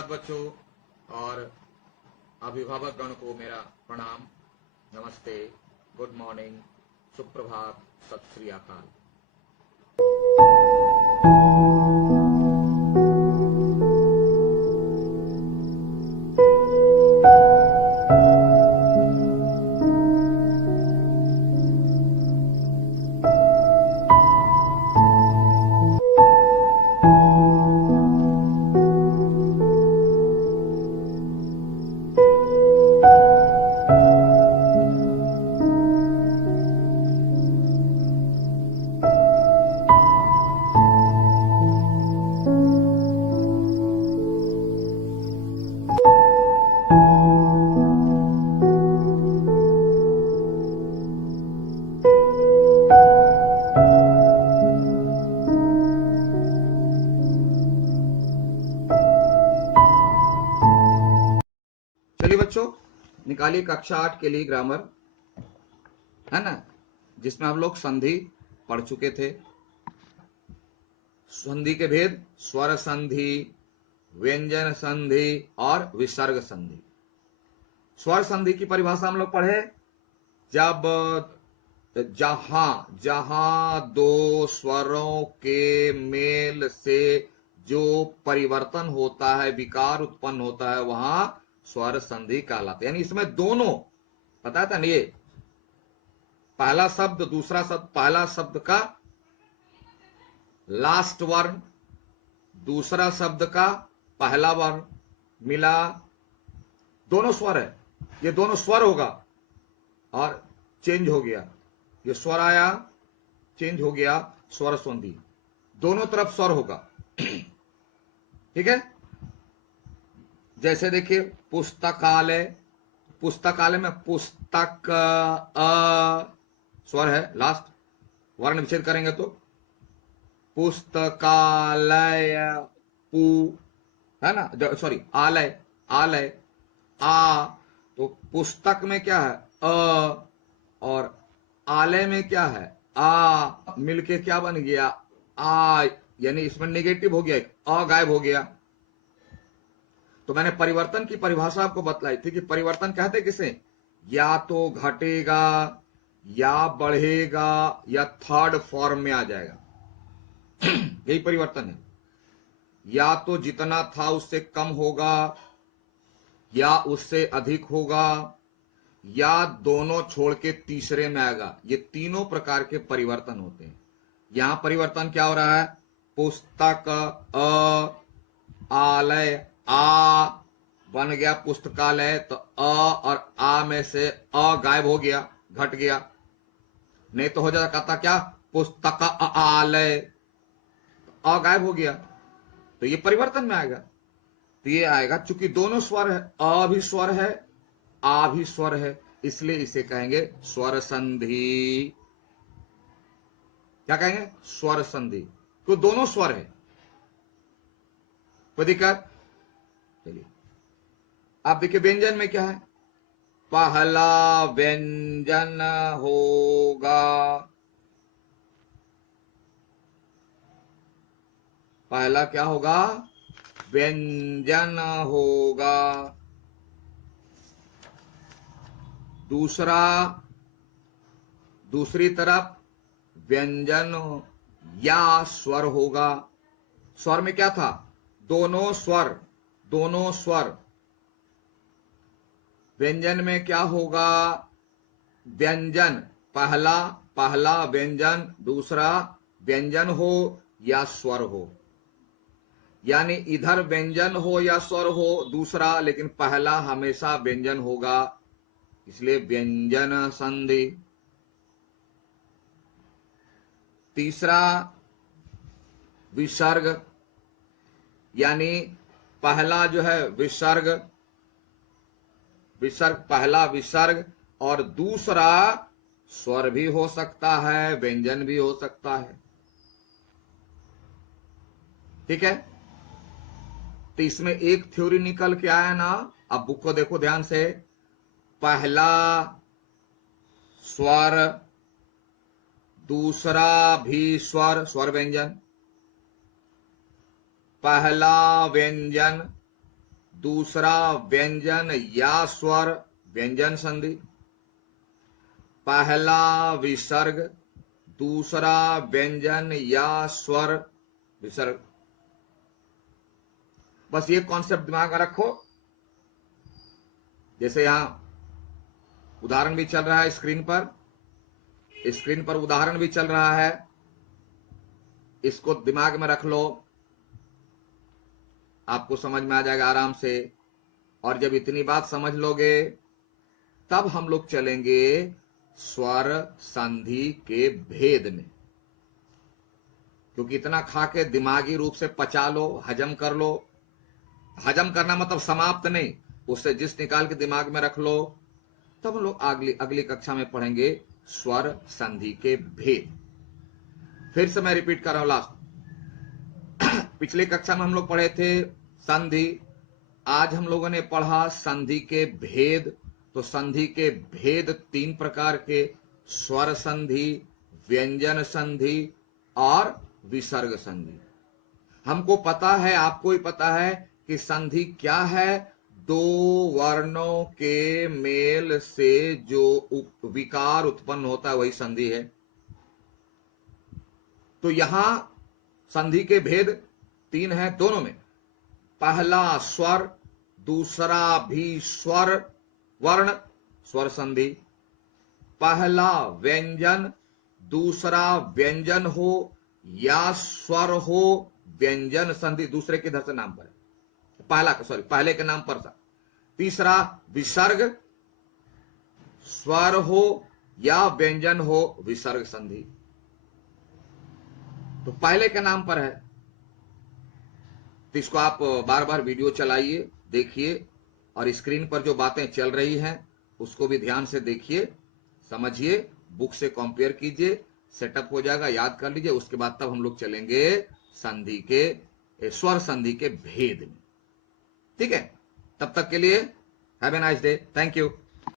धन्यवाद बच्चों, और अभिभावक गण को मेरा प्रणाम, नमस्ते, गुड मॉर्निंग, सुप्रभात, सत श्री अकाल। चलिए बच्चों, निकालिए कक्षा 8 के लिए ग्रामर, है ना, जिसमें हम लोग संधि पढ़ चुके थे। संधि के भेद: स्वर संधि, व्यंजन संधि और विसर्ग संधि। स्वर संधि की परिभाषा हम लोग पढ़े, जब जहां दो स्वरों के मेल से जो परिवर्तन होता है, विकार उत्पन्न होता है, वहां स्वर संधि कहलाता है। यानी इसमें दोनों, पता था ना, ये पहला शब्द दूसरा शब्द, पहला शब्द का लास्ट वर्ण दूसरा शब्द का पहला वर्ण मिला, दोनों स्वर है, ये दोनों स्वर होगा और चेंज हो गया, ये स्वर आया चेंज हो गया, स्वर संधि, दोनों तरफ स्वर होगा। ठीक है, जैसे देखिए पुस्तकालय, पुस्तकालय में पुस्तक स्वर है, लास्ट वर्ण विच्छेद करेंगे तो पुस्तकालय पु, है ना, सॉरी आलय, आलय आ, तो पुस्तक में क्या है अ, और आलय में क्या है आ, मिलके क्या बन गया आ, यानी इसमें नेगेटिव हो गया, अ गायब हो गया। तो मैंने परिवर्तन की परिभाषा आपको बतलाई थी कि परिवर्तन कहते किसे, या तो घटेगा या बढ़ेगा या थर्ड फॉर्म में आ जाएगा, यही परिवर्तन है। या तो जितना था उससे कम होगा या उससे अधिक होगा या दोनों छोड़ के तीसरे में आएगा, ये तीनों प्रकार के परिवर्तन होते हैं। यहां परिवर्तन क्या हो रहा है, पुस्तक आलय आ बन गया पुस्तकालय, तो अ और आ में से अ गायब हो गया, घट गया, नहीं तो हो जाता कहता क्या पुस्तक आलय, अ गायब हो गया, तो ये परिवर्तन में आएगा। तो ये आएगा, चूंकि दोनों स्वर है, अ भी स्वर है आ भी स्वर है, इसलिए इसे कहेंगे स्वर संधि। क्या कहेंगे, स्वर संधि, तो दोनों स्वर है। कोई दिक्कत? चलिए आप देखिए व्यंजन में क्या है, पहला व्यंजन होगा, पहला क्या होगा, व्यंजन होगा, दूसरा, दूसरी तरफ व्यंजन या स्वर होगा। स्वर में क्या था, दोनों स्वर, दोनों स्वर। व्यंजन में क्या होगा, व्यंजन पहला, पहला व्यंजन, दूसरा व्यंजन हो या स्वर हो, यानी इधर व्यंजन हो या स्वर हो दूसरा, लेकिन पहला हमेशा व्यंजन होगा, इसलिए व्यंजन संधि। तीसरा विसर्ग, यानी पहला जो है विसर्ग, विसर्ग पहला विसर्ग, और दूसरा स्वर भी हो सकता है व्यंजन भी हो सकता है। ठीक है, तो इसमें एक थ्योरी निकल के आया ना, अब बुक को देखो ध्यान से, पहला स्वर दूसरा भी स्वर, स्वर व्यंजन, पहला व्यंजन दूसरा व्यंजन या स्वर व्यंजन संधि, पहला विसर्ग, दूसरा व्यंजन या स्वर विसर्ग। बस ये कॉन्सेप्ट दिमाग में रखो। जैसे यहां उदाहरण भी चल रहा है स्क्रीन पर उदाहरण भी चल रहा है, इसको दिमाग में रख लो, आपको समझ में आ जाएगा आराम से। और जब इतनी बात समझ लोगे तब हम लोग चलेंगे स्वर संधि के भेद में, क्योंकि इतना खा के दिमागी रूप से पचा लो, हजम कर लो। हजम करना मतलब समाप्त नहीं, उससे जिस निकाल के दिमाग में रख लो। तब हम लोग अगली कक्षा में पढ़ेंगे स्वर संधि के भेद। फिर से मैं रिपीट कर रहा हूं लास्ट। पिछली कक्षा में हम लोग पढ़े थे संधि, आज हम लोगों ने पढ़ा संधि के भेद। तो संधि के भेद 3 प्रकार के, स्वर संधि, व्यंजन संधि और विसर्ग संधि। हमको पता है, आपको ही पता है कि संधि क्या है। 2 वर्णों के मेल से जो विकार उत्पन्न होता है वही संधि है। तो यहां संधि के भेद 3 है दोनों में। पहला स्वर, दूसरा भी स्वर वर्ण स्वर संधि, पहला व्यंजन, दूसरा व्यंजन हो या स्वर हो व्यंजन संधि, दूसरे के धर से नाम पर है, पहले के नाम पर था। तीसरा विसर्ग, स्वर हो या व्यंजन हो विसर्ग संधि। तो पहले के नाम पर है, तो इसको आप बार बार वीडियो चलाइए, देखिए, और स्क्रीन पर जो बातें चल रही हैं उसको भी ध्यान से देखिए, समझिए, बुक से कंपेयर कीजिए, सेटअप हो जाएगा, याद कर लीजिए। उसके बाद तब हम लोग चलेंगे संधि के स्वर संधि के भेद में। ठीक है, तब तक के लिए have a nice day, thank you.